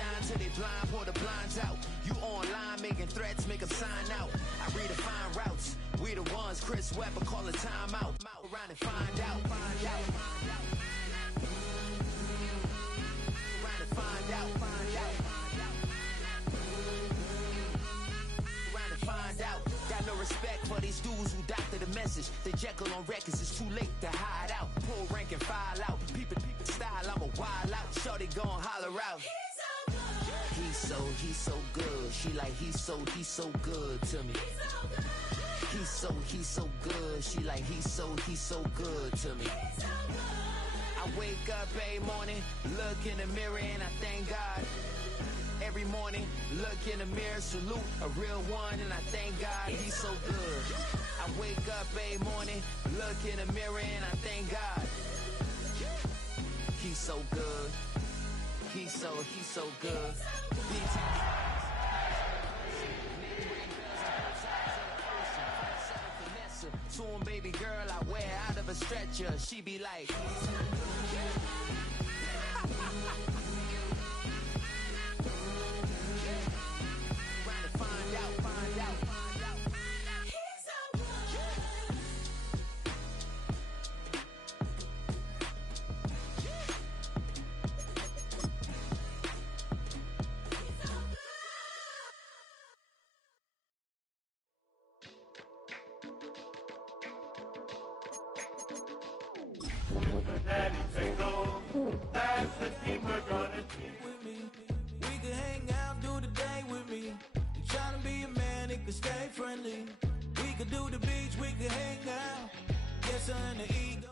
shine till they blind, pull the blinds out. You online making threats, make them sign out. I redefine routes. We the ones Chris Webber call a timeout. Around and find out. Find out. Around and find out. Find out. Around and find out. Got no respect for these dudes who doctor the message. The Jekyll on records, it's too late to hide out. Pull rank and file out. Peep style, I'm a wild out. Shorty gon' holler out. He's so good. She like he's so good to me. He's so good. She like he's so good to me. I wake up every morning, look in the mirror and I thank God. Every morning, look in the mirror, salute a real one and I thank God he's so good. I wake up every morning, look in the mirror and I thank God. He's so good. He's so good. Soon, baby girl, I wear out of a stretcher. She be like, trying to find out. He's so That's the team we're gonna keep with me. We can hang out, do the day with me. You trying to be a man, it can stay friendly. We could do the beach, we can hang out. Yes, and the ego.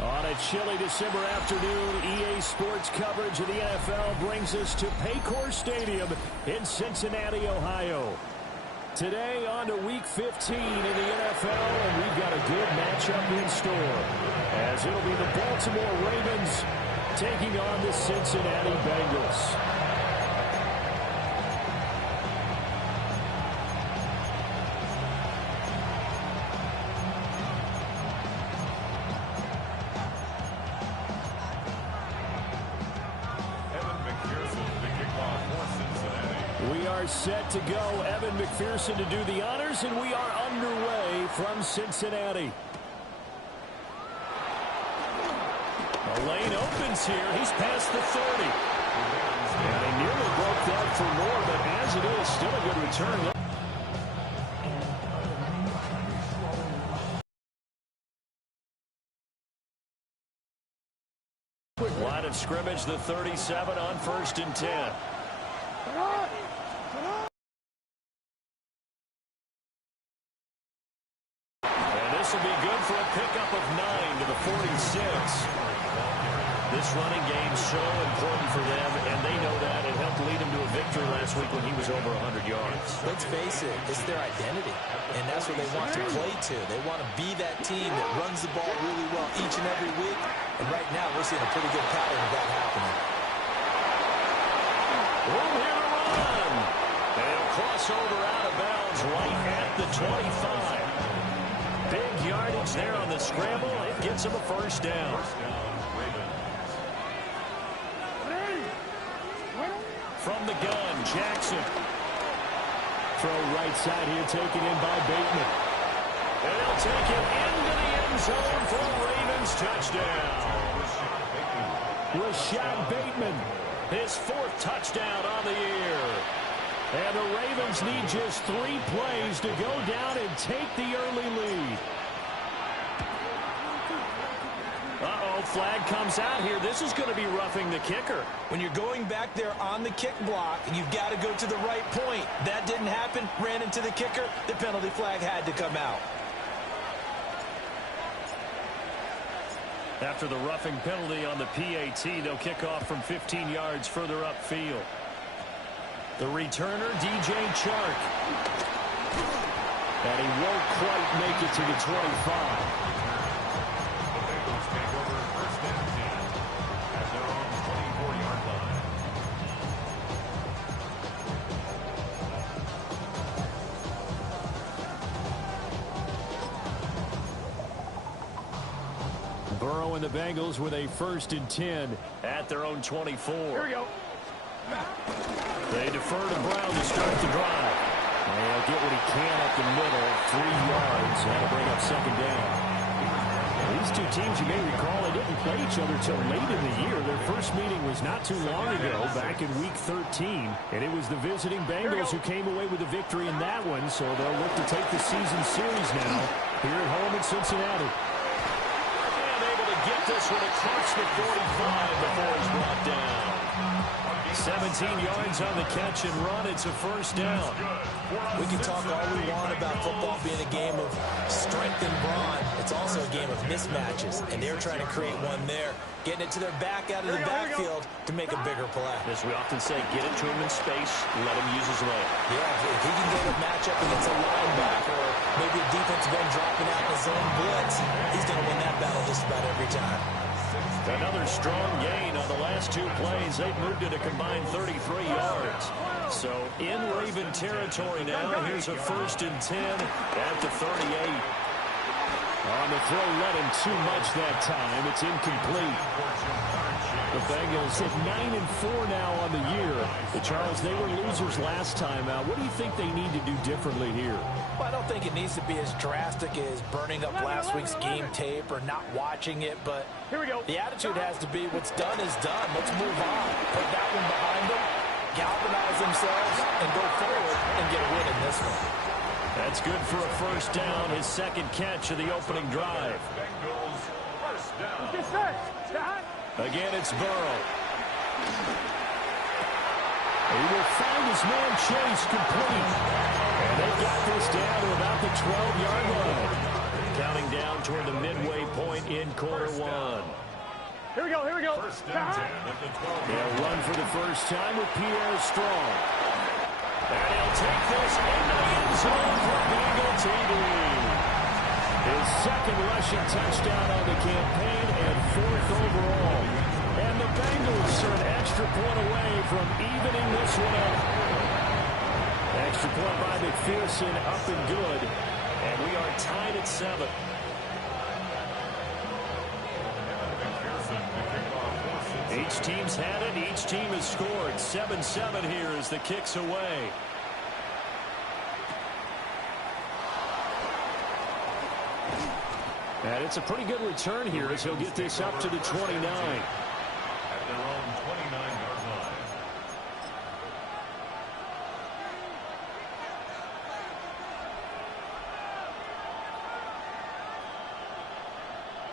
On a chilly December afternoon, EA Sports coverage of the NFL brings us to Paycor Stadium in Cincinnati, Ohio. Today on to Week 15 in the NFL, and we've got a good matchup in store, as it'll be the Baltimore Ravens taking on the Cincinnati Bengals. Set to go. Evan McPherson to do the honors, and we are underway from Cincinnati. The lane opens here. He's past the 30. And they nearly broke that for more, but as it is, still a good return. Line of scrimmage, the 37 on 1st and 10. This will be good for a pickup of 9 to the 46. This running game's so important for them, and they know that. It helped lead them to a victory last week when he was over 100 yards. Let's face it, it's their identity, and that's what they want to play to. They want to be that team that runs the ball really well each and every week, and right now we're seeing a pretty good pattern of that happening. Room here to run. And he'll cross over out of bounds right at the 25. Big yardage there on the scramble. It gets him a first down. From the gun, Jackson. Throw right side here, taken in by Bateman. And he'll take it into the end zone for a Ravens touchdown. Rashad Bateman, his 4th touchdown on the year. And the Ravens need just 3 plays to go down and take the early lead. Uh-oh, flag comes out here. This is going to be roughing the kicker. When you're going back there on the kick block, you've got to go to the right point. That didn't happen, ran into the kicker. The penalty flag had to come out. After the roughing penalty on the PAT, they'll kick off from 15 yards further upfield. The returner, DJ Chark. And he won't quite make it to the 25. The Bengals take over 1st and 10 at their own 24-yard line. Burrow and the Bengals with a 1st and 10 at their own 24. Here we go. They defer to Brown to start the drive. And he'll get what he can up the middle, 3 yards. That'll bring up second down. These two teams, you may recall, they didn't play each other till late in the year. Their first meeting was not too long ago, back in Week 13. And it was the visiting Bengals who came away with the victory in that one, so they'll look to take the season series now here at home in Cincinnati. And able to get this one across the 45 before he's brought down. 17 yards on the catch and run. It's a first down. We can talk all we want about football being a game of strength and brawn. It's also a game of mismatches, and they're trying to create one there, getting it to their back out of the backfield to make a bigger play. As we often say, get it to him in space, let him use his leg. Yeah, if he can get a matchup against a linebacker or maybe a defensive end dropping out in his own blitz, he's going to win that battle just about every time. Another strong gain on the last 2 plays. They've moved it a combined 33 yards. So in Raven territory now. Here's a 1st and 10 at the 38. On the throw, let him too much that time. It's incomplete. The Bengals at 9-4 now on the year. Charles, they were losers last time out. What do you think they need to do differently here? Well, I don't think it needs to be as drastic as burning up last week's game tape or not watching it, but the attitude has to be what's done is done. Let's move on. Put that one behind them, galvanize themselves, and go forward and get a win in this one. That's good for a first down, his second catch of the opening drive. Again, it's Burrow. He will find his man Chase complete. And they got this down to about the 12-yard line. Counting down toward the midway point in quarter 1. Here we go. They'll run for the first time with Pierre Strong. And he'll take this into the end zone for Bengal TD. His second rushing touchdown on the campaign and 4th overall. And the Bengals are an extra point away from evening this one up. Extra point by McPherson, up and good. And we are tied at 7. Each team's had it. Each team has scored. 7-7 here as the kick's away. And it's a pretty good return here as he'll get this up to the 29. At their own 29-yard line.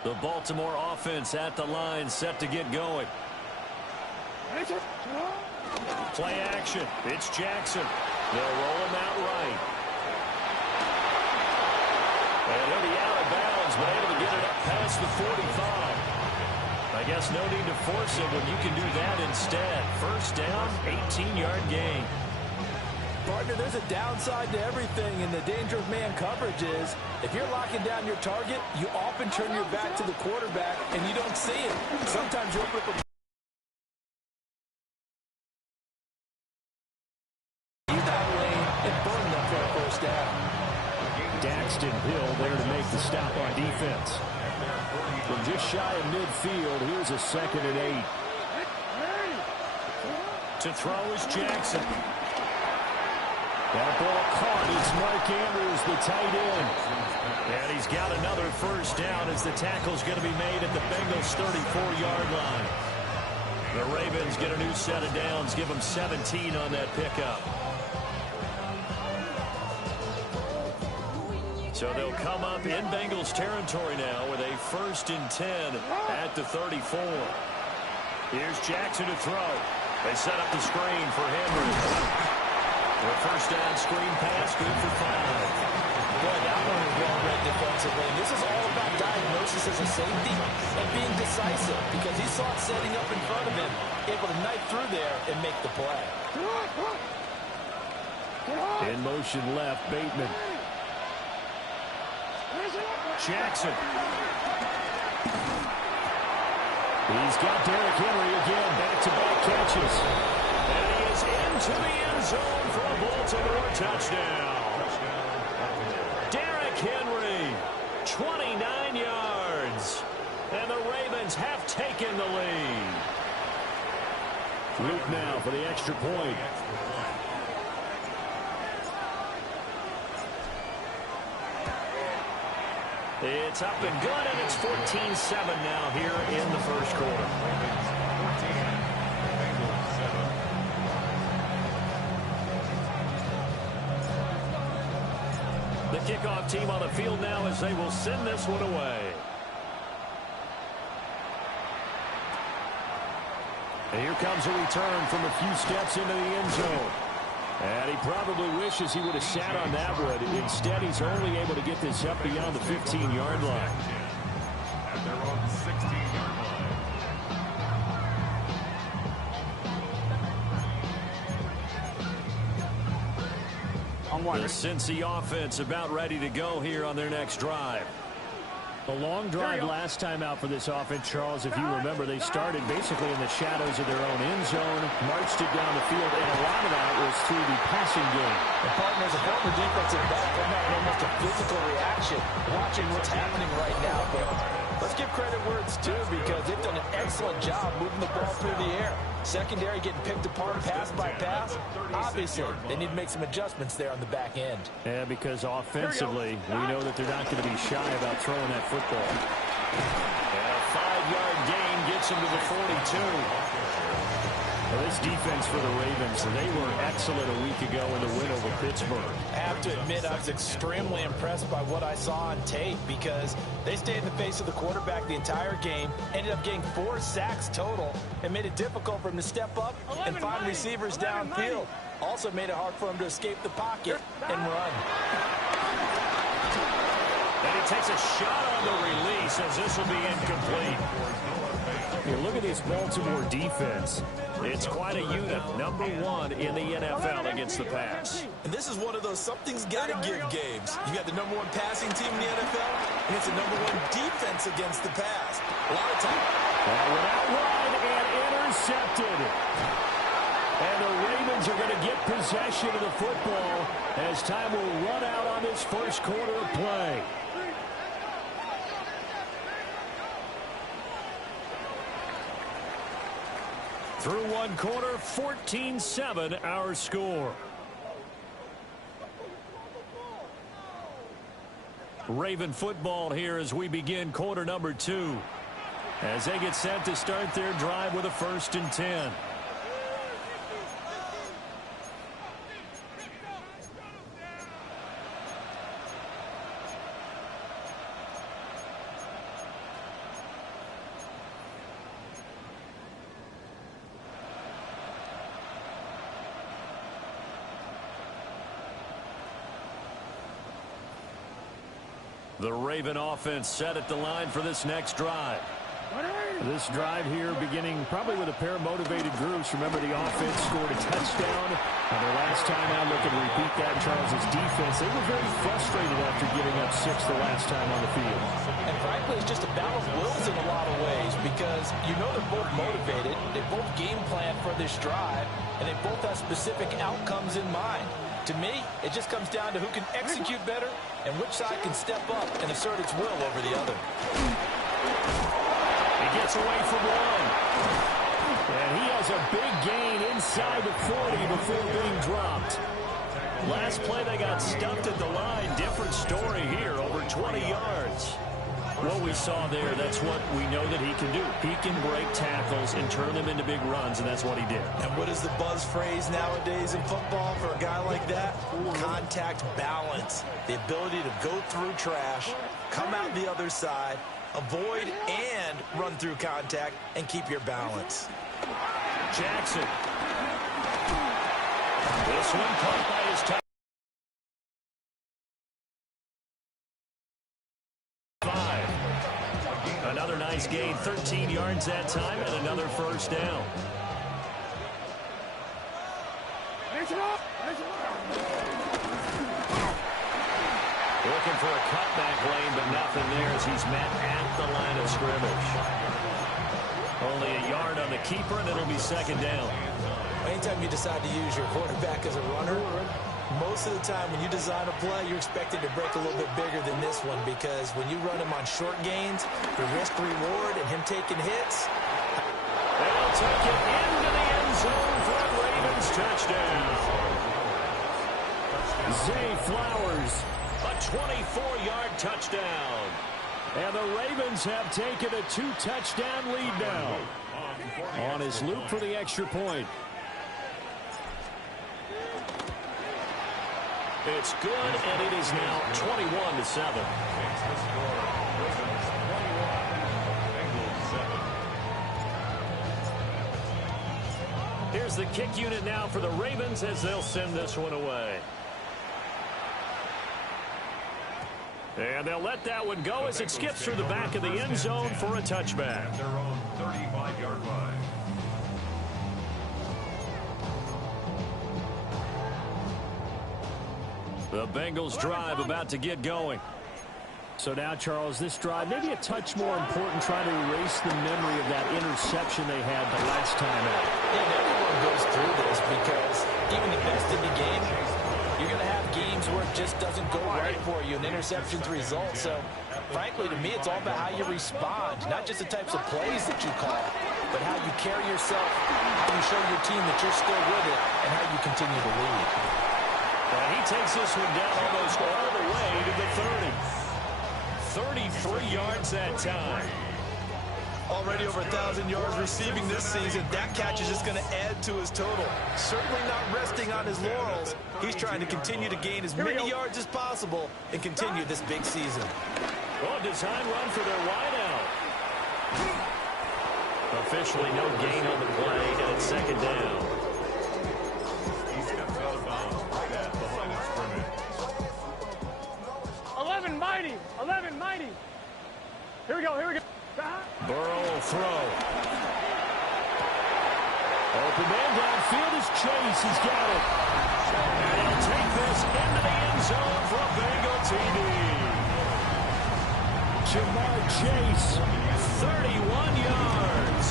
The Baltimore offense at the line, set to get going. Play action. It's Jackson. They'll roll him out right. And he'll be out of bounds, but able to get it up past the 45. I guess no need to force it when you can do that instead. First down, 18-yard gain. Partner, there's a downside to everything, and the danger of man coverage is if you're locking down your target, you often turn your back to the quarterback, and you don't see it. Sometimes you open up a that lane and burn them for a first down. Daxton Hill there to make the stop on defense. From just shy of midfield, here's a 2nd and 8. To throw is Jackson. That ball caught. It's Mark Andrews, the tight end. And he's got another first down as the tackle's going to be made at the Bengals' 34-yard line. The Ravens get a new set of downs, give them 17 on that pickup. So they'll come up in Bengals territory now with a 1st and 10 at the 34. Here's Jackson to throw. They set up the screen for Henry. The first down screen pass, good for 5. Boy, that one was well read defensively. And this is all about diagnosis as a safety and being decisive because he saw it setting up in front of him, able to knife through there and make the play. In motion left, Bateman. Jackson. He's got Derrick Henry again, back-to-back catches. And he is into the end zone for a Baltimore touchdown. Derrick Henry, 29 yards. And the Ravens have taken the lead. Luke now for the extra point. It's up and good, and it's 14-7 now here in the first quarter. The kickoff team on the field now as they will send this one away. And here comes a return from a few steps into the end zone. And he probably wishes he would have sat on that one. Instead, he's only able to get this up beyond the 15-yard line. At their own 16-yard line. The Cincy offense about ready to go here on their next drive. A long drive last time out for this offense, Charles. If you remember, they started basically in the shadows of their own end zone, marched it down the field, and a lot of that was through the passing game. The partners, a former defensive back, I'm having almost a physical reaction watching what's happening right now. But let's give credit where it's due because they've done an excellent job moving the ball through the air. Secondary getting picked apart pass by pass. Obviously, they need to make some adjustments there on the back end. Yeah, because offensively, we know that they're not going to be shy about throwing that football. And a 5-yard gain gets them to the 42. Well, this defense for the Ravens, they were excellent a week ago in the win over Pittsburgh. I have to admit, I was extremely impressed by what I saw on tape because they stayed in the face of the quarterback the entire game, ended up getting 4 sacks total, and made it difficult for him to step up and find receivers downfield. Also made it hard for him to escape the pocket and run. And he takes a shot on the release as this will be incomplete. Here, look at this Baltimore defense. It's quite a unit. Number 1 in the NFL against the pass. And this is one of those something's got to give games. You got the number 1 passing team in the NFL, and it's the number 1 defense against the pass. A lot of time. That went out wide and intercepted. And the Ravens are going to get possession of the football as time will run out on this first quarter of play. Through one quarter, 14-7 our score. Raven football here as we begin quarter number 2. As they get set to start their drive with a 1st and 10. The Raven offense set at the line for this next drive. This drive here beginning probably with a pair of motivated groups. Remember, the offense scored a touchdown. And their last time out, looking to repeat that, Charles' defense. They were very frustrated after giving up 6 the last time on the field. And frankly, it's just a battle of wills in a lot of ways because you know they're both motivated. They both game plan for this drive, and they both have specific outcomes in mind. To me, it just comes down to who can execute better and which side can step up and assert its will over the other. He gets away from one. And he has a big gain inside the 40 before being dropped. Last play, they got stumped at the line. Different story here, over 20 yards. What we saw there, that's what we know that he can do. He can break tackles and turn them into big runs, and that's what he did. And what is the buzz phrase nowadays in football for a guy like that? Contact balance. The ability to go through trash, come out the other side, avoid and run through contact, and keep your balance. Jackson. This one caught by his touch. 5. Another nice gain, 13 yards that time, and another 1st down. Looking for a cutback lane, but nothing there as he's met at the line of scrimmage. Only a yard on the keeper, and it'll be 2nd down. Anytime you decide to use your quarterback as a runner, most of the time when you design a play, you're expecting to break a little bit bigger than this one because when you run him on short gains, the risk-reward and him taking hits. They'll take it into the end zone for a Ravens touchdown. Zay Flowers, a 24-yard touchdown. And the Ravens have taken a 2-touchdown lead now on his loop for the extra point. It's good, and it is now 21-7. Here's the kick unit now for the Ravens as they'll send this one away. And they'll let that one go as it skips through the back of the end zone for a touchback. Their own 35-yard line. The Bengals drive about to get going. So now, Charles, this drive maybe a touch more important, trying to erase the memory of that interception they had the last time out. Yeah, everyone goes through this because even the best in the game, you're going to have games where it just doesn't go right for you, and interceptions result. So, frankly, to me, it's all about how you respond, not just the types of plays that you call, but how you carry yourself, how you show your team that you're still with it, and how you continue to lead. He takes this one down almost all the way to the 30. 33 yards that time. Already over 1,000 yards receiving this season. That catch is just going to add to his total. Certainly not resting on his laurels. He's trying to continue to gain as many yards as possible and continue this big season. Well, design run for their wideout. Officially no gain on the play, and it's second down. He steps out of bounds right at the line of scrimmage. 11 mighty. 11 mighty. Here we go. Here we go. Burrow will throw. Open man downfield is Chase. He's got it. And he'll take this into the end zone for a Bengal TD. Jamar Chase, 31 yards.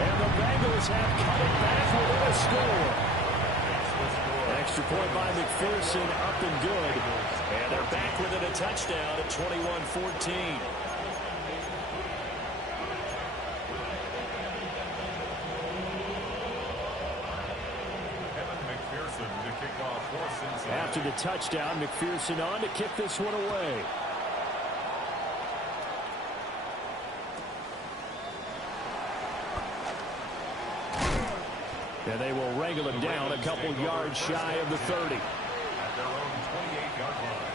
And the Bengals have cut it back within a score. Extra point by McPherson, up and good. And they're back within a touchdown at 21-14. After the touchdown, McPherson on to kick this one away. And they will wrangle him down a couple yards shy of the 30. At their own 28-yard line.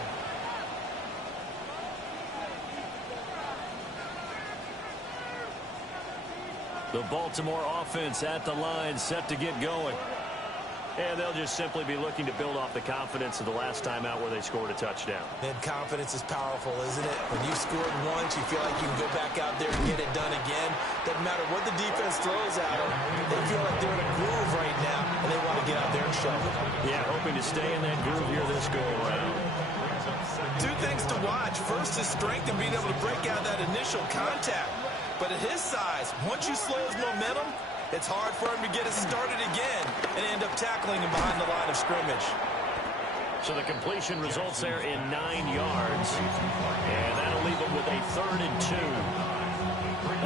The Baltimore offense at the line, set to get going. And they'll just simply be looking to build off the confidence of the last time out where they scored a touchdown. And confidence is powerful, isn't it? When you've scored once, you feel like you can go back out there and get it done again. Doesn't matter what the defense throws at them. They feel like they're in a groove right now, and they want to get out there and show it. Yeah, hoping to stay in that groove here this go-around. Two things to watch. First is strength and being able to break out that initial contact. But at his size, once you slow his momentum, it's hard for him to get it started again and end up tackling him behind the line of scrimmage. So the completion results there in 9 yards. And that'll leave him with a 3rd and 2.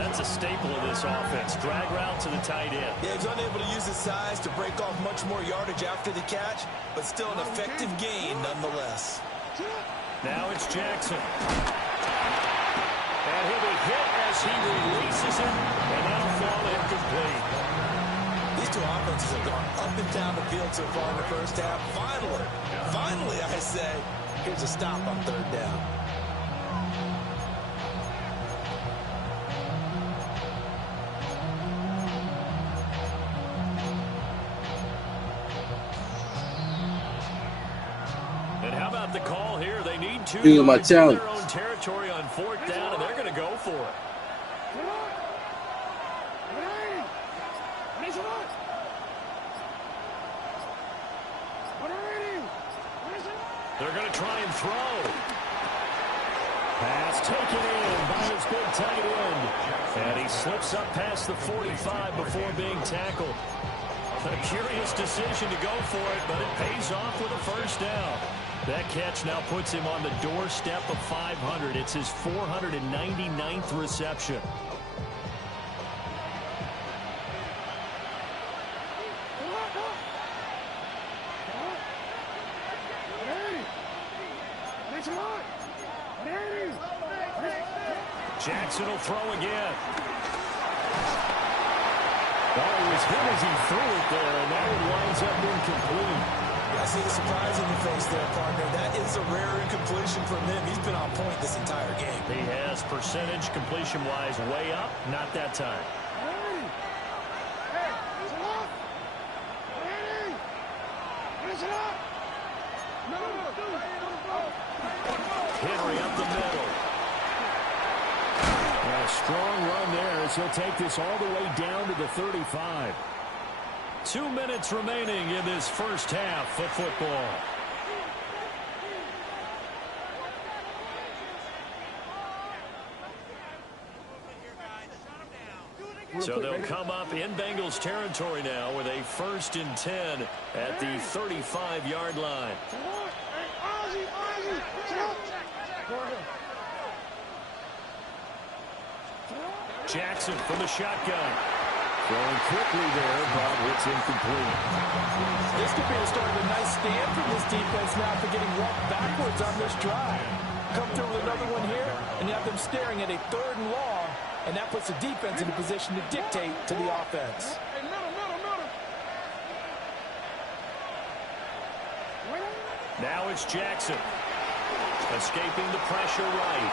That's a staple of this offense. Drag route to the tight end. Yeah, he's unable to use his size to break off much more yardage after the catch, but still an effective gain nonetheless. Now it's Jackson. And he'll be hit as he releases it, and that'll fall incomplete. These two offenses have gone up and down the field so far in the first half. Finally, I say, here's a stop on 3rd down. And how about the call here? They need 2 Using my yards in talent. their own territory on 4th down, and they're going to go for it. They're going to try and throw. Pass taken in by his big tight end. And he slips up past the 45 before being tackled. A curious decision to go for it, but it pays off with a 1st down. That catch now puts him on the doorstep of 500. It's his 499th reception. Jackson will throw again. Well, he was hit as he threw it there, and that one winds up incomplete. I see the surprise in your face there, partner. That is a rare incompletion from him. He's been on point this entire game. He has percentage completion-wise way up. Not that time. Henry up the middle. A strong run there as he'll take this all the way down to the 35. 2 minutes remaining in this first half of football. So they'll come up in Bengals territory now with a 1st and 10 at the 35-yard line. Jackson from the shotgun. Throwing quickly there, but it's incomplete. This could be the start of a nice stand from this defense now for getting walked backwards on this drive. Come through with another one here, and you have them staring at a 3rd and long, and that puts the defense in a position to dictate to the offense. Now it's Jackson. Escaping the pressure right.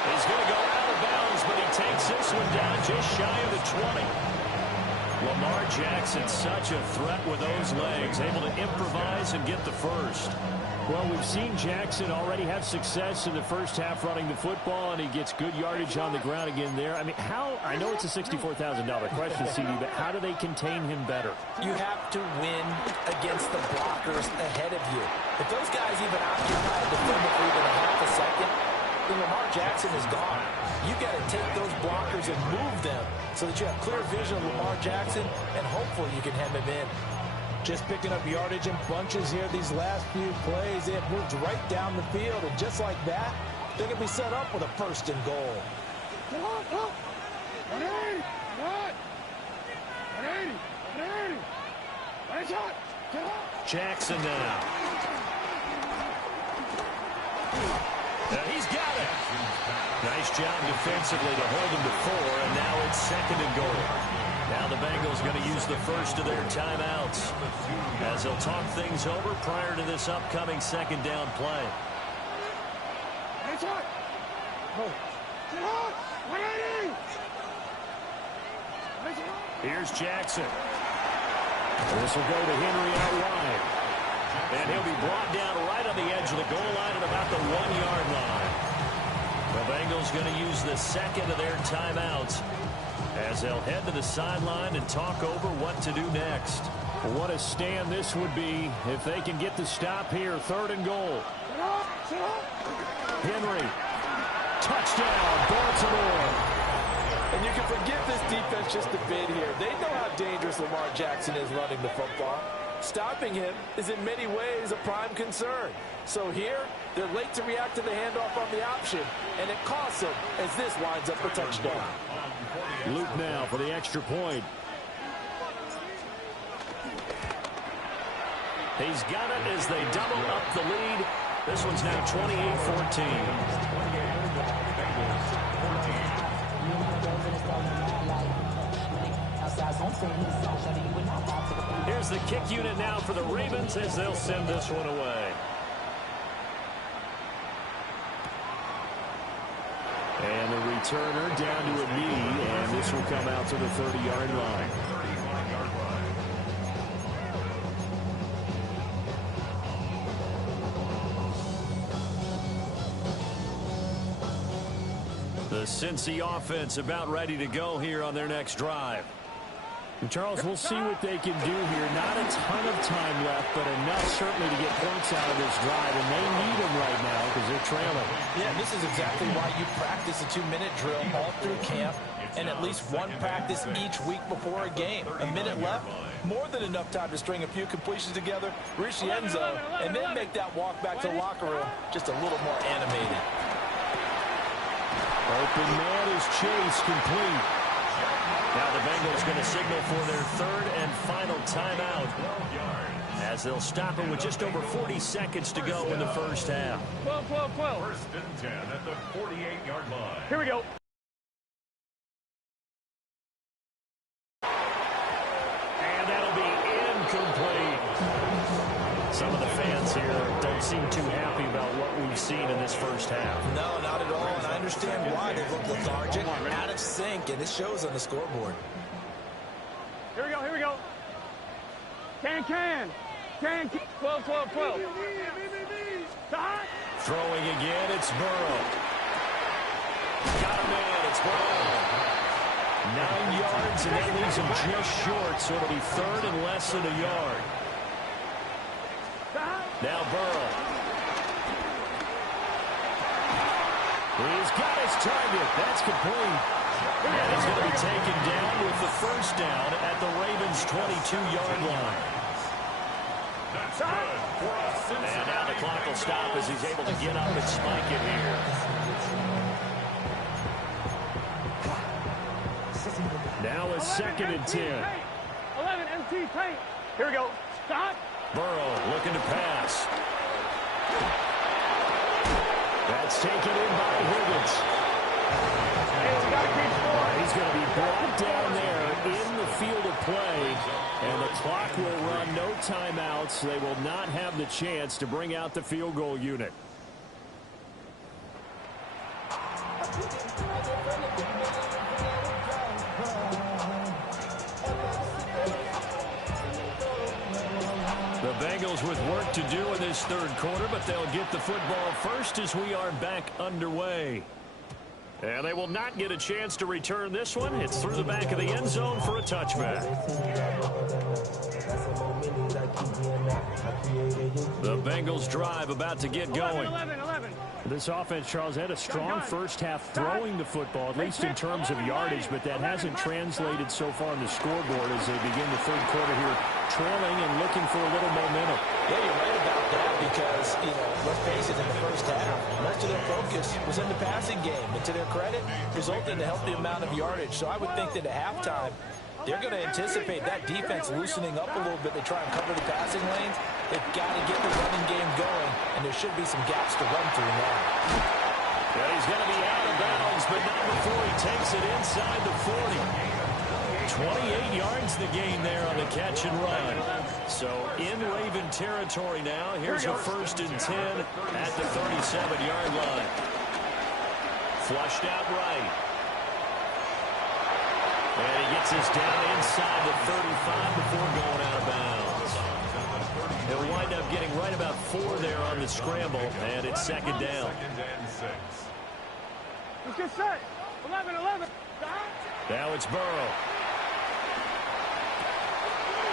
He's going to go out of bounds, but he takes this one down just shy of the 20. Lamar Jackson, such a threat with those legs, able to improvise and get the first. Well, we've seen Jackson already have success in the first half running the football, and he gets good yardage on the ground again there. I mean, I know it's a $64,000 question, CD, but how do they contain him better? You have to win against the blockers ahead of you. If those guys even occupy a defender for even a half a second, then Lamar Jackson is gone. You got to take those blockers and move them so that you have clear vision of Lamar Jackson, and hopefully you can hem him in. Just picking up yardage in bunches here these last few plays. They have moved right down the field, and just like that, they're going to be set up with a 1st and goal. Jackson now. He's got it. Nice job defensively to hold him to 4, and now it's 2nd and goal. Now the Bengals going to use the first of their timeouts as they'll talk things over prior to this upcoming 2nd down play. Here's Jackson. This will go to Henry out wide. And he'll be brought down right on the edge of the goal line at about the 1-yard line. The Bengals going to use the 2nd of their timeouts as they'll head to the sideline and talk over what to do next. What a stand this would be if they can get the stop here. 3rd and goal. Henry. Touchdown, Baltimore. And you can forget this defense just a bit here. They know how dangerous Lamar Jackson is running the football. Stopping him is in many ways a prime concern. So here, they're late to react to the handoff on the option, and it costs them as this winds up a touchdown. Luke now for the extra point. He's got it as they double up the lead. This one's now 28-14. Here's the kick unit now for the Ravens as they'll send this one away. And the returner down to a knee, and this will come out to the 30-yard line. The Cincy offense about ready to go here on their next drive. And Charles, we'll see what they can do here. Not a ton of time left, but enough certainly to get points out of this drive, and they need them right now because they're trailing. Yeah, this is exactly why you practice a 2-minute drill all through camp and at least one practice each week before a game. A minute left, more than enough time to string a few completions together, reach the end zone, and then make that walk back to the locker room just a little more animated. Open man is Chase, complete. Now the Bengals going to signal for their 3rd and final timeout. as they'll stop it with just over 40 seconds to go in the first half. 12. First and 10 at the 48-yard line. Here we go. And that'll be incomplete. Some of the fans here don't seem too happy about what we've seen in this first half. No, not at all, and I understand why. They look lethargic, out of sync, and it shows on the scoreboard. Here we go. Can. 12. Throwing again, it's Burrow. Got him in, it's Burrow. 9 yards, and that leaves him just short, so it'll be third and less than a yard. Now Burrow. He's got his target. That's complete. And he's going to be taken down with the first down at the Ravens' 22-yard line. And now the clock will stop as he's able to get up and spike it here. Now a second and 10. 11 MT paint. Here we go. Stop. Burrow looking to pass. That's taken in by Higgins. He's going to be brought down there in the field of play, and the clock will run, no timeouts. They will not have the chance to bring out the field goal unit. The Bengals with work to do in this third quarter, but they'll get the football first as we are back underway. And they will not get a chance to return this one. It's through the back of the end zone for a touchback. The Bengals drive about to get going. 11. This offense, Charles, had a strong first half throwing the football, at least in terms of yardage, but that hasn't translated so far on the scoreboard as they begin the third quarter here, trailing and looking for a little momentum. Yeah, you're right about that because, let's face it, in the first half, most of their focus was in the passing game. And to their credit, resulted in a healthy amount of yardage. So I would think that at halftime, they're going to anticipate that defense loosening up a little bit to try and cover the passing lanes. They've got to get the running game going, and there should be some gaps to run through now. Yeah, he's going to be out of bounds, but not before he takes it inside the 40. 28 yards the gain there on the catch and run. So in Raven territory now. Here's a first and 10 at the 37-yard line. Flushed out right. And he gets this down inside the 35 before going out of bounds. He'll wind up getting right about 4 there on the scramble, and it's second down. Let's get set. 11. Now it's Burrow.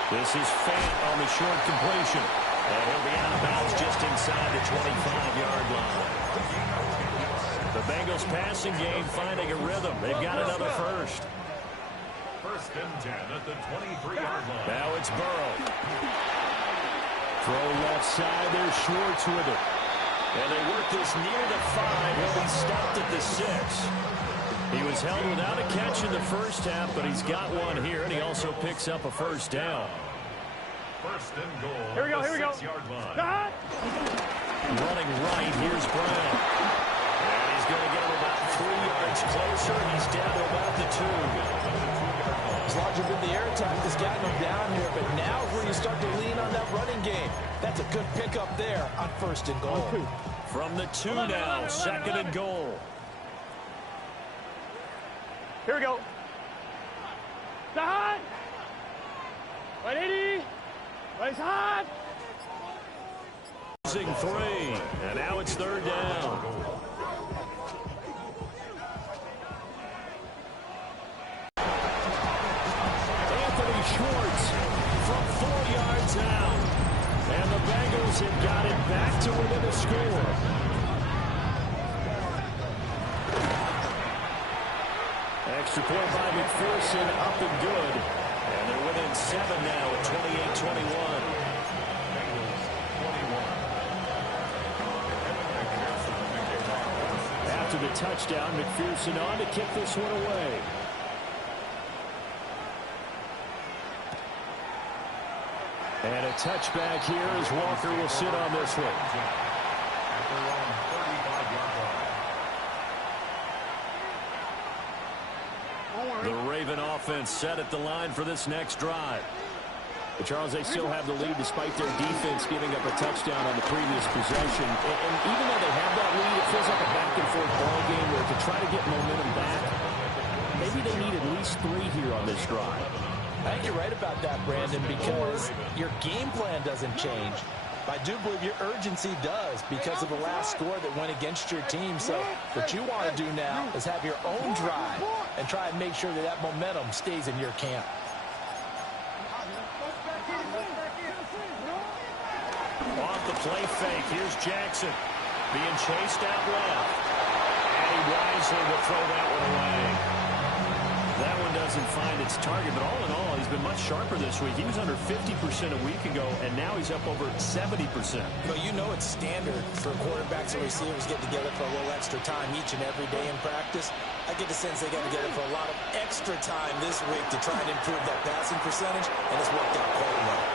This is Fant on the short completion. And he'll be out of bounds just inside the 25-yard line. The Bengals passing game finding a rhythm. They've got another first. First and 10 at the 23-yard line. Now it's Burrow. Throw left side. There's Schwartz with it. And they work this near the 5. He'll be stopped at the 6. He was held without a catch in the first half, but he's got one here, and he also picks up a first down. First and goal. Here we go. 6-yard line. Running right, here's Brown. And he's going to get him about 3 yards closer. He's down to about the 2. As long as the air attack has gotten him down here, but now is where you start to lean on that running game. That's a good pickup there on first and goal. From the 2 now, second and goal. Here we go. Side. 180. Right side. Losing 3, and now it's third down. Anthony Schwartz from 4 yards out. And the Bengals have got it back to within a score. Extra point by McPherson, up and good. And they're within 7 now at 28-21. After the touchdown, McPherson on to kick this one away. And a touchback here as Walker will sit on this one. The Raven offense set at the line for this next drive. But Charles, they still have the lead despite their defense giving up a touchdown on the previous possession. And even though they have that lead, it feels like a back-and-forth ball game where to try to get momentum back, maybe they need at least 3 here on this drive. I think you're right about that, Brandon, because your game plan doesn't change. I do believe your urgency does because of the last score that went against your team. So what you want to do now is have your own drive and try and make sure that that momentum stays in your camp. Off the play fake, here's Jackson being chased out left. And he wisely will throw that one away. That one doesn't find its target, but all in all, he's been much sharper this week. He was under 50% a week ago, and now he's up over 70%. Well, you know it's standard for quarterbacks and receivers get together for a little extra time each and every day in practice. I get the sense they got together for a lot of extra time this week to try and improve that passing percentage, and it's worked out quite well.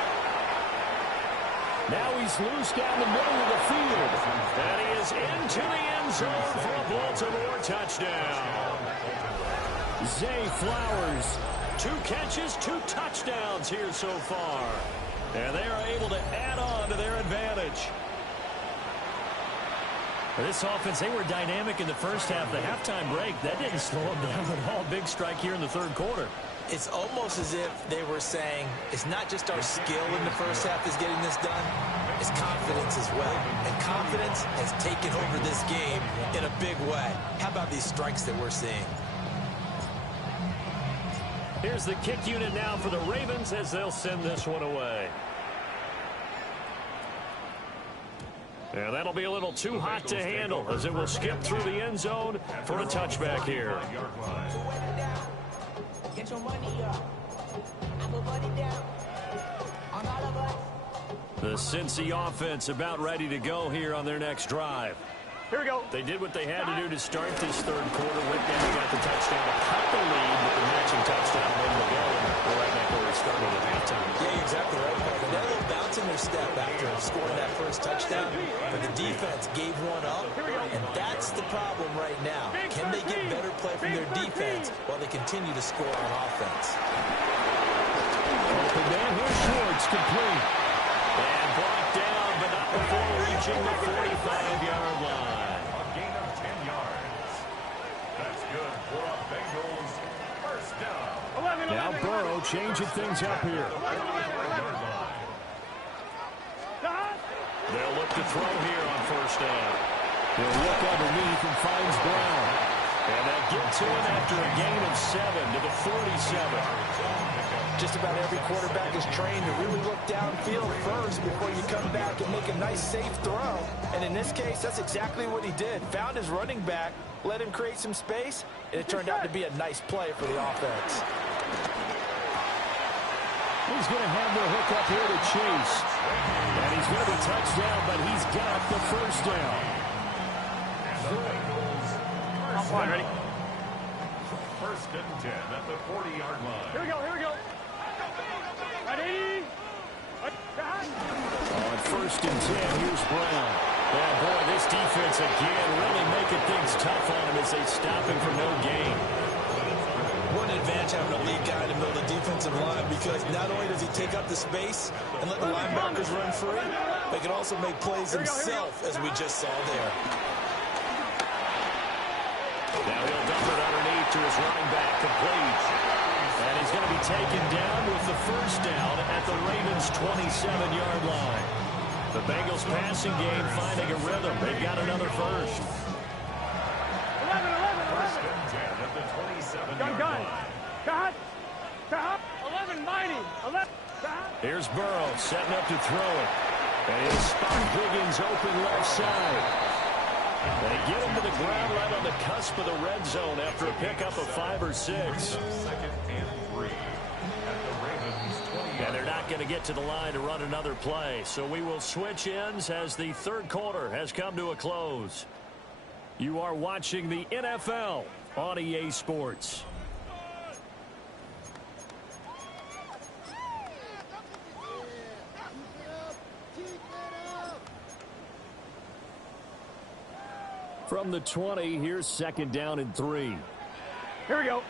Now he's loose down the middle of the field. And he is into the end zone for a Baltimore touchdown. Zay Flowers, 2 catches, 2 touchdowns here so far. And they are able to add on to their advantage. This offense, they were dynamic in the first half. The halftime break, that didn't slow them down at all. Big strike here in the third quarter. It's almost as if they were saying, it's not just our skill in the first half that's getting this done, it's confidence as well. And confidence has taken over this game in a big way. How about these strikes that we're seeing? Here's the kick unit now for the Ravens as they'll send this one away. And that'll be a little too hot to handle as it will skip through the end zone for a touchback here. Get your money up. I put money down on all of us. The Cincy offense about ready to go here on their next drive. Here we go. They did what they had to do to start this third quarter. Went down, got the touchdown, cut the lead with the matching touchdown ready to go. We're right back where we started at halftime. Yeah, exactly right. They had a little bounce in their step after scoring that first touchdown, but the defense gave one up, and that's the problem right now. Can they get better play from their defense while they continue to score on offense? Open man, here's Schwartz, complete. And brought down, but not before reaching the 45-yard line. A gain of 10 yards. That's good for a Bengals first down. Now Burrow changing things up here. They'll look to throw here on first down. He'll look underneath and finds Brown. And that gets to him after a gain of 7 to the 47. Just about every quarterback is trained to really look downfield first before you come back and make a nice, safe throw. And in this case, that's exactly what he did. Found his running back, let him create some space, and it turned out to be a nice play for the offense. He's going to have the hook up here to Chase. And he's going to be touchdown, but he's got the first down. Ready? First and 10 at the 40-yard line. Here we go, here we go. Ready? On first and 10, here's Brown. Yeah, boy, this defense again really making things tough on him as they stop him for no gain. What an advantage having a lead guy in the middle of the defensive line, because not only does he take up the space and let the linebackers run free, but he can also make plays himself, as we just saw there. Now he'll dump it underneath to his running back, complete. And he's going to be taken down with the first down at the Ravens' 27-yard line. The Bengals passing game finding a rhythm. They've got another first. 11. First and 10 at the 27-yard Gun. line. Cut. 11, mighty. 11. Here's Burrow setting up to throw it. And he'll spot Higgins open left side. They get him to the ground right on the cusp of the red zone after a pickup of 5 or 6. Second and 3 at the Ravens' 20. And they're not going to get to the line to run another play. So we will switch ends as the third quarter has come to a close. You are watching the NFL on EA Sports. From the 20, here's 2nd down and 3. Here we go.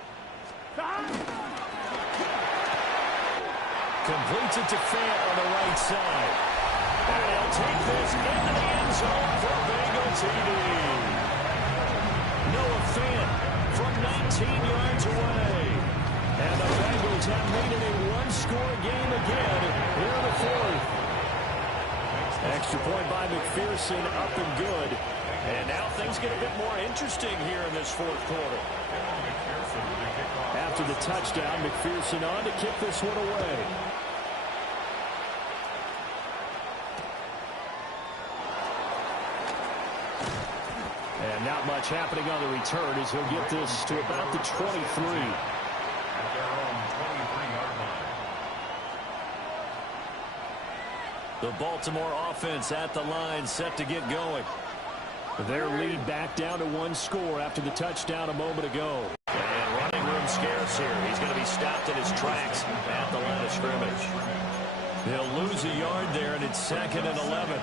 Completes it to Fant on the right side. And he'll take this into the end zone for a Bengal TD. Noah Fant from 19 yards away. And the Bengals have made it a one-score game again here in the 4th. Extra point by McPherson, up and good. And now things get a bit more interesting here in this 4th quarter. After the touchdown, McPherson on to kick this one away. And not much happening on the return as he'll get this to about the 23. At their own 23-yard line. The Baltimore offense at the line, set to get going. Their lead back down to 1 score after the touchdown a moment ago. And running room scarce here. He's going to be stopped in his tracks at the line of scrimmage. They'll lose a yard there, and it's 2nd and 11.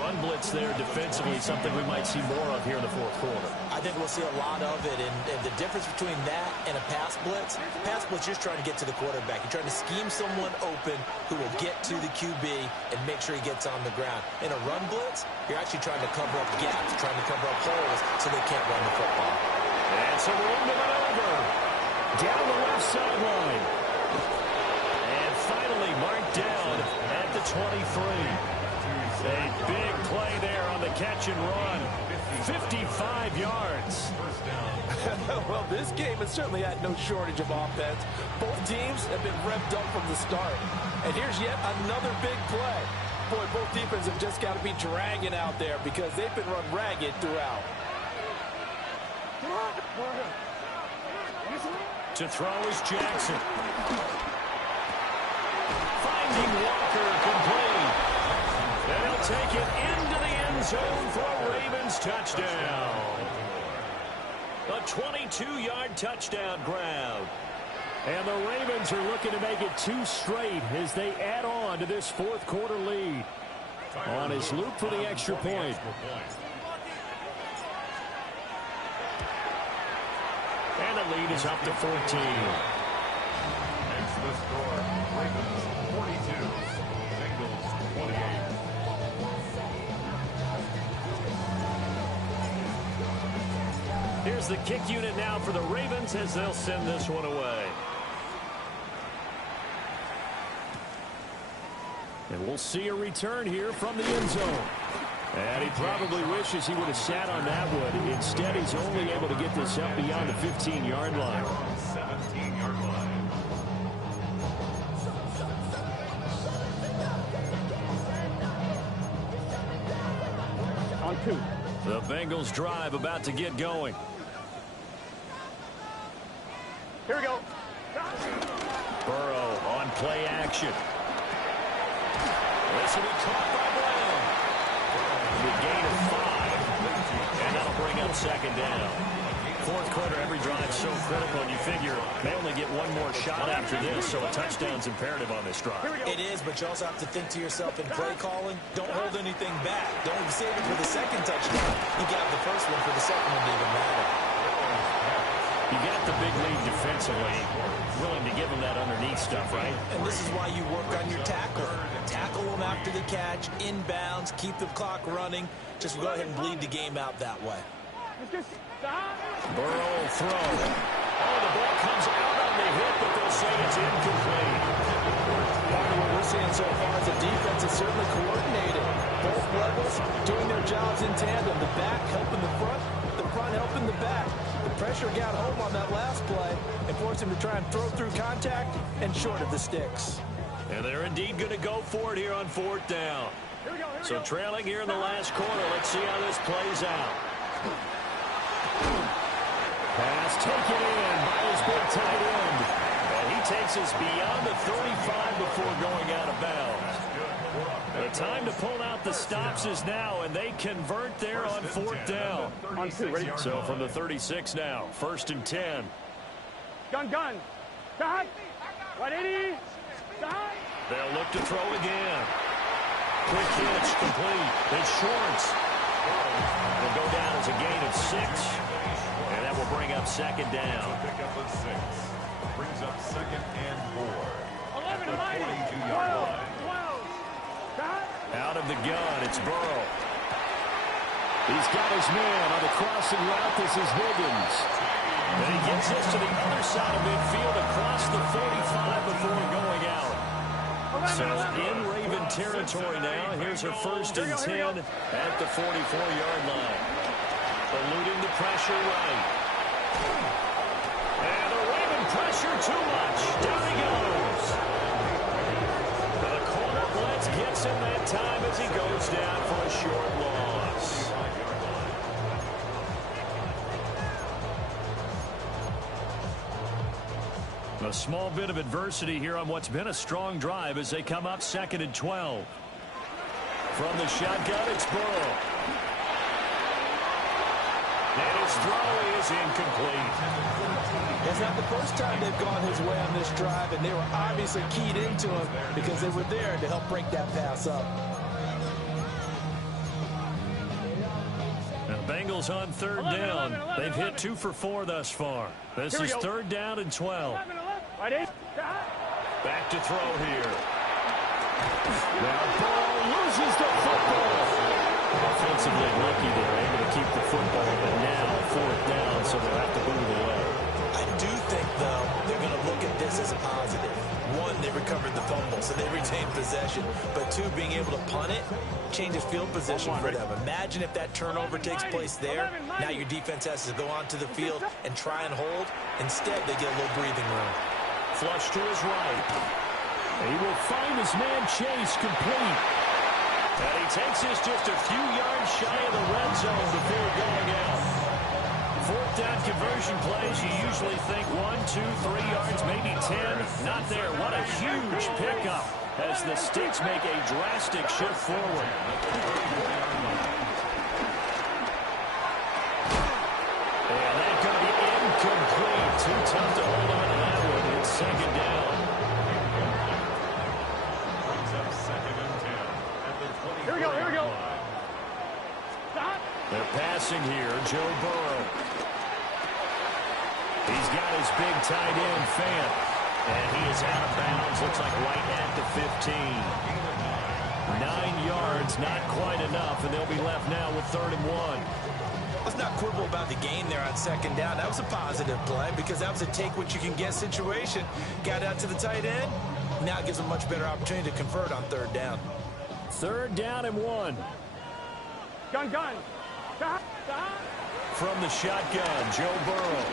Run blitz there defensively, something we might see more of here in the 4th quarter. I think we'll see a lot of it, and the difference between that and a pass blitz, you're just trying to get to the quarterback. You're trying to scheme someone open who will get to the QB and make sure he gets on the ground. In a run blitz, you're actually trying to cover up gaps, trying to cover up holes so they can't run the football. And so we're into it over. Down the left sideline. And finally marked down at the 23. A big play there on the catch and run. 55 yards. Well, this game has certainly had no shortage of offense. Both teams have been revved up from the start. And here's yet another big play. Boy, both defenses have just got to be dragging out there because they've been run ragged throughout. To throw is Jackson. Finding Walker complete. And he'll take it into the end zone for a Ravens touchdown. A 22-yard touchdown grab. And the Ravens are looking to make it 2 straight as they add on to this 4th quarter lead. On his loop for the extra point. And the lead is up to 14. Next the score, Ravens 42, Bengals 28. Here's the kick unit now for the Ravens as they'll send this one away. And we'll see a return here from the end zone. And he probably wishes he would have sat on that one. Instead, he's only able to get this up beyond the 15-yard line. 17-yard line. On 2. The Bengals drive about to get going. Here we go. Burrow on play action. This will be caught by Brown. The gain of 5. And that'll bring up 2nd down. 4th quarter, every drive so critical, and you figure they only get one more shot after this, so a touchdown's imperative on this drive. It is, but you also have to think to yourself in play calling, don't hold anything back. Don't save it for the 2nd touchdown. You got the first one for the 2nd one to even matter. You got the big lead defensively, willing to give them that underneath stuff, right? And this is why you work on your tackle. Tackle them after the catch, inbounds, keep the clock running. Just go ahead and bleed the game out that way. Burrow will throw. Oh, the ball comes out on the hit, but they'll say it's incomplete. Part of what we're seeing so far is the defense is certainly coordinated. Both levels doing their jobs in tandem. The back helping the front helping the back. The pressure got home on that last play and forced him to try and throw through contact and short of the sticks. And they're indeed going to go for it here on 4th down. So trailing here in the last quarter, let's see how this plays out. Pass taken in by his big tight end. And he takes us beyond the 35 before going out of bounds. The time to pull out the stops is now, and they convert there on 4th down. On 2, ready? So from the 36 now, 1st and 10. Gun. Side. 180. Side. They'll look to throw again. Quick hitch complete. It's Schwartz. Will go down as a gain of 6. And that will bring up second down. Pick up a 6. Brings up 2nd and 4. 11 The mighty. 42-yard line. 12. Out of the gun, it's Burrow. He's got his man on the crossing route. This is Higgins. And he gets this to the other side of midfield across the 45 before going out. So in Raven territory now. Here's her 1st and 10 at the 44-yard line. Eluding the pressure right. And the Raven pressure too much. Down he goes. The corner blitz gets him that time as he goes down for a short loss. A small bit of adversity here on what's been a strong drive as they come up 2nd and 12. From the shotgun, it's Burrow. And his throw is incomplete. It's not the first time they've gone his way on this drive, and they were obviously keyed into him because they were there to help break that pass up. Now, Bengals on 3rd down. They've hit 2 for 4 thus far. This is 3rd down and 12. Back to throw here. Now Burrow loses the football. Offensively lucky they're able to keep the football, but now 4th down, so they'll have to boot it away. I do think, though, they're going to look at this as a positive. 1, they recovered the fumble, so they retained possession. But 2, being able to punt it changes field position for them. Imagine if that turnover takes place there. Now your defense has to go onto the field and try and hold. Instead, they get a little breathing room. Flush to his right. He will find his man Chase complete. And he takes this just a few yards shy of the red zone before going out. 4th down conversion plays, you usually think 1, 2, 3 yards, maybe 10. Not there. What a huge pickup as the Sticks make a drastic shift forward. And that's going to be incomplete. Too tough to hold on to that one. It's 2nd down. Brings up 2nd and 10 at the 20. Here we go. Stop. They're passing here. Joe Burrow. He's got his big tight end, Fant. And he is out of bounds. Looks like right at the 15. 9 yards, not quite enough, and they'll be left now with 3rd and 1. Let's not quibble about the gain there on 2nd down. That was a positive play because that was a take-what-you-can-get situation. Got out to the tight end. Now it gives them a much better opportunity to convert on 3rd down. 3rd down and 1. Gun. Stop. From the shotgun, Joe Burrow.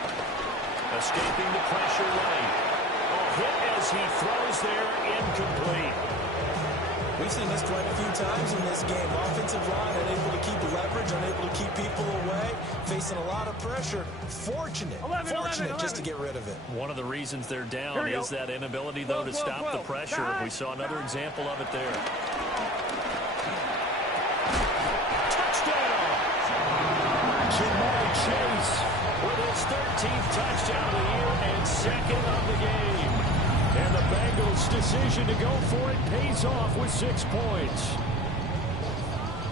Escaping the pressure right. A hit as he throws there, incomplete. We've seen this quite a few times in this game. Offensive line unable to keep leverage, unable to keep people away, facing a lot of pressure. Fortunate just to get rid of it. One of the reasons they're down is that inability, though, to stop the pressure. We saw another example of it there. Touchdown! Jamar Chase with his 13th touchdown of the year and 2nd of the game. And the Bengals' decision to go for it pays off with 6 points.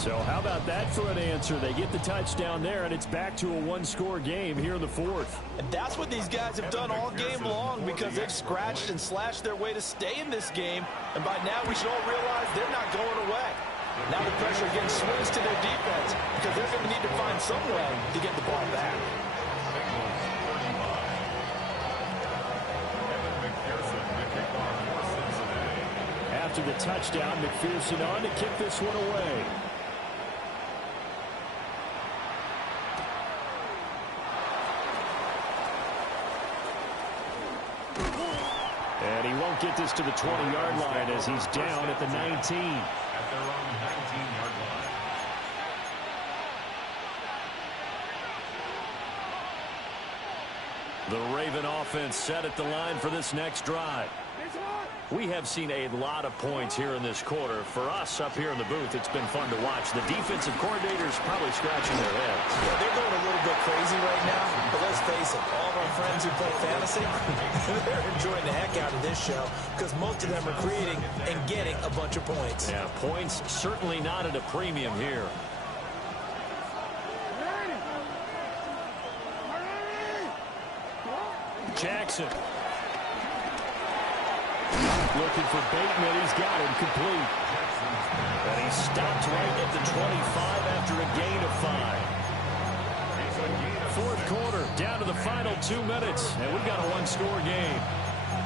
So how about that for an answer? They get the touchdown there, and it's back to a 1-score game here in the 4th. And that's what these guys have done all game long because they've scratched and slashed their way to stay in this game. And by now we should all realize they're not going away. Now the pressure again swings to their defense because they're going to need to find some way to get the ball back. After the touchdown, McPherson on to kick this one away. And he won't get this to the 20-yard line as he's down at the 19. At their own 19-yard line. The Raven offense set at the line for this next drive. We have seen a lot of points here in this quarter. For us up here in the booth, it's been fun to watch. The defensive coordinators probably scratching their heads. Yeah, they're going a little bit crazy right now, but let's face it, all of our friends who play fantasy, they're enjoying the heck out of this show because most of them are creating and getting a bunch of points. Yeah, points certainly not at a premium here. Jackson. Looking for Bateman. He's got him complete. And he stopped right at the 25 after a gain of 5. Fourth quarter, down to the final 2 minutes, and we've got a one-score game.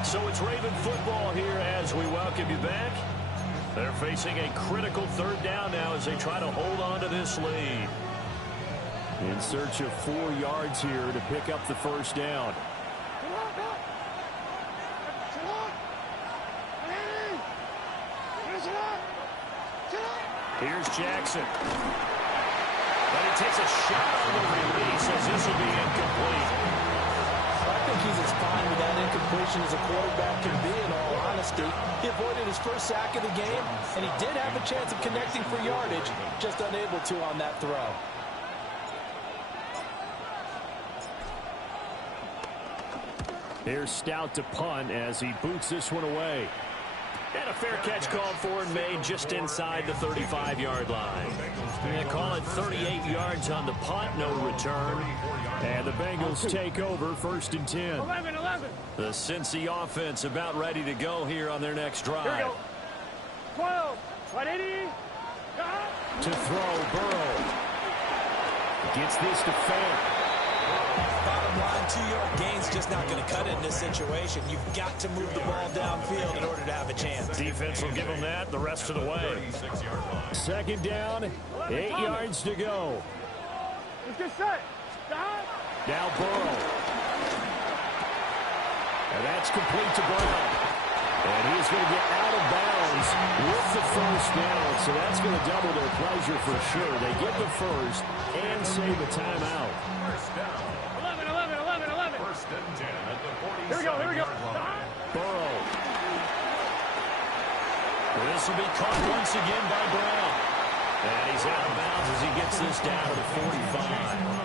So it's Raven football here as we welcome you back. They're facing a critical third down now as they try to hold on to this lead. In search of 4 yards here to pick up the first down. Here's Jackson. But he takes a shot on the release as this will be incomplete. I think he's as fine with that incompletion as a quarterback can be, in all honesty. He avoided his first sack of the game, and he did have a chance of connecting for yardage, just unable to on that throw. Here's Stout to punt as he boots this one away. And a fair catch called for and made just inside the 35-yard line. They call it 38 yards on the punt, no return. And the Bengals take over 1st and 10. 11. The Cincy offense about ready to go here on their next drive. Here we go. 12. 180. To throw, Burrow. Gets this to Fant. Bottom line, 2-yard gain's just not going to cut it in this situation. You've got to move the ball downfield in order to have a chance. Defense will give them that the rest of the way. Second down, 8 yards to go. Let's get set. Stop. Now Burrow. And that's complete to Brown. And he's going to get out of bounds with the first down. So that's going to double their pleasure for sure. They get the first and save a timeout. First down. 11. First and 10 at the 47. Here we go. Burrow. This will be caught once again by Brown. And he's out of bounds as he gets this down to the 45.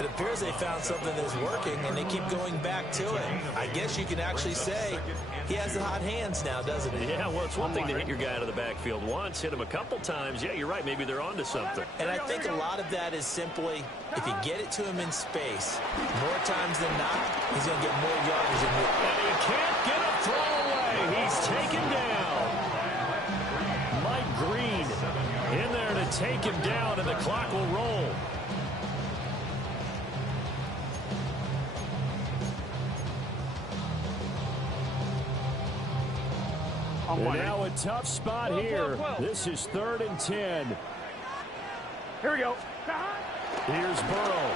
It appears they found something that's working, and they keep going back to it. I guess you can actually say he has the hot hands now, doesn't he? Yeah, well, it's one thing to hit your guy out of the backfield once, hit him a couple times. Yeah, you're right. Maybe they're onto something. And I think a lot of that is simply, if you get it to him in space, more times than not, he's going to get more yardage than you. And he can't get a throw away. He's taken down. Mike Green in there to take him down, and the clock will roll. And now a tough spot here. This is 3rd and 10. Here we go. Here's Burrow.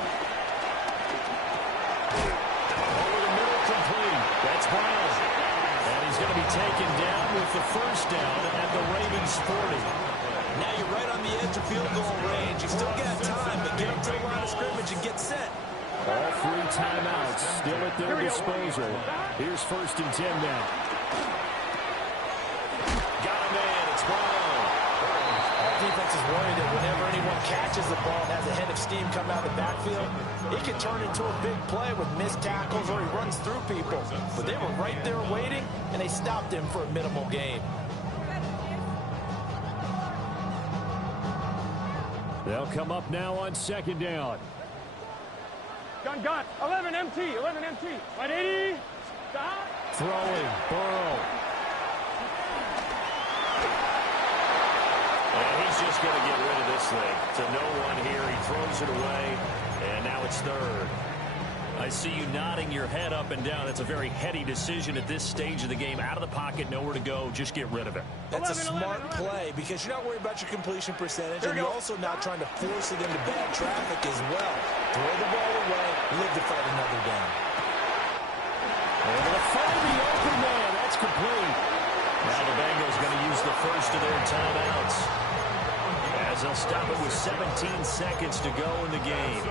Over the middle, complete. That's Brown. And he's going to be taken down with the first down at the Ravens 40. Now you're right on the edge of field goal range. You still got time, but get up to the line of scrimmage and get set. All 3 timeouts still at their disposal. Here's 1st and 10 now. Defense is worried that whenever anyone catches the ball and has a head of steam come out of the backfield, it can turn into a big play with missed tackles or he runs through people. But they were right there waiting, and they stopped him for a minimal gain. They'll come up now on 2nd down. Gun. 11 MT. 180. Stop. Throwing, Burrow. And he's just going to get rid of this thing. To no one here. He throws it away, and now it's 3rd. I see you nodding your head up and down. That's a very heady decision at this stage of the game. Out of the pocket, nowhere to go. Just get rid of it. That's a smart play because you're not worried about your completion percentage, and you're also not trying to force it into bad traffic as well. Throw the ball away, live to fight another down. Able to find the open man. That's complete. Now the Bengals going to use the first of their timeouts, as they'll stop it with 17 seconds to go in the game.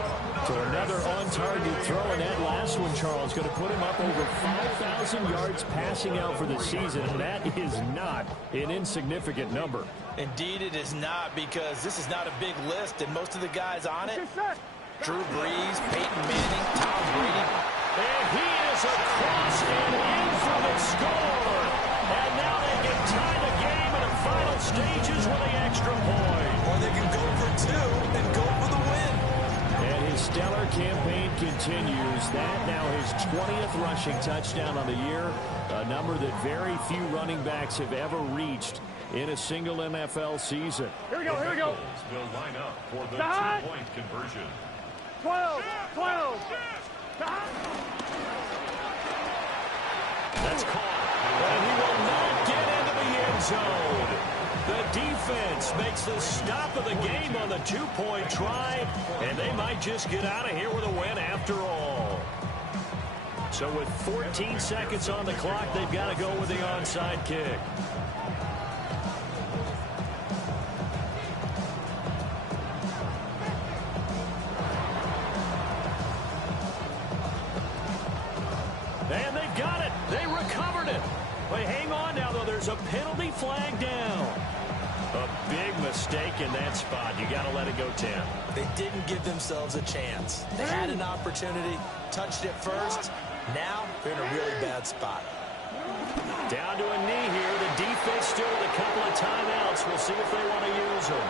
So another on-target throw, and that last one, Charles, going to put him up over 5,000 yards passing out for the season, and that is not an insignificant number. Indeed it is not, because this is not a big list, and most of the guys on it, Drew Brees, Peyton Manning, Tom Brady. And he is across and in for the score. And now they can tie the game in the final stages with the extra point. Or they can go for 2 and go for the win. And his stellar campaign continues. continues. That now his 20th rushing touchdown on the year, a number that very few running backs have ever reached in a single NFL season. Here we go, here we go. Will line up for the two-point conversion. 12. That's caught. And he will not get into the end zone. The defense makes the stop of the game on the two-point try, and they might just get out of here with a win after all. So with 14 seconds on the clock, they've got to go with the onside kick. And they've got it. They recovered it. But hang on now, though. There's a penalty flag down. A big mistake in that spot. You got to let it go 10. They didn't give themselves a chance. They had an opportunity, touched it first. Now they're in a really bad spot. Down to a knee here. The defense still with a couple of timeouts. We'll see if they want to use them.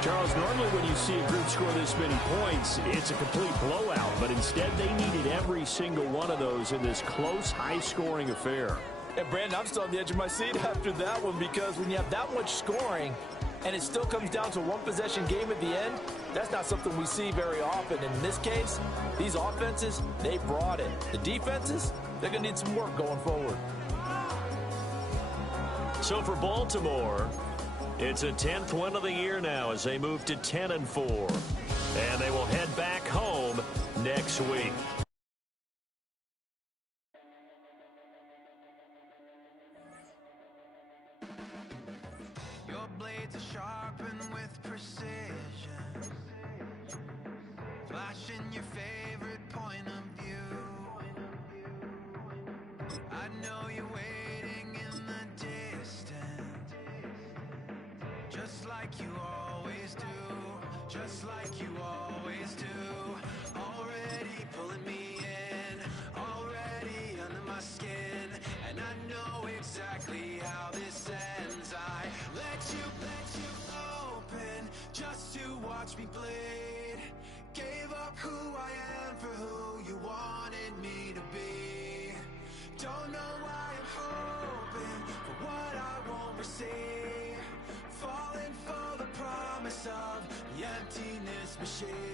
Charles, normally when you see a group score this many points, it's a complete blowout. But instead, they needed every single one of those in this close, high-scoring affair. And, Brandon, I'm still on the edge of my seat after that one, because when you have that much scoring and it still comes down to a one-possession game at the end, that's not something we see very often. In this case, these offenses, they brought it. The defenses, they're going to need some work going forward. So for Baltimore, it's a 10th win of the year now as they move to 10-4. And they will head back home next week. Your blades are sharpened with precision, flashing your favorite point of view. I know you're waiting in the distance, just like you always do, just like you always do. Already pulling me in, already under my skin, and I know exactly how this ends. I let you open just to watch me bleed. Gave up who I am for who you wanted me to be. Don't know why I'm hoping for what I won't receive. Falling for the promise of the emptiness machine.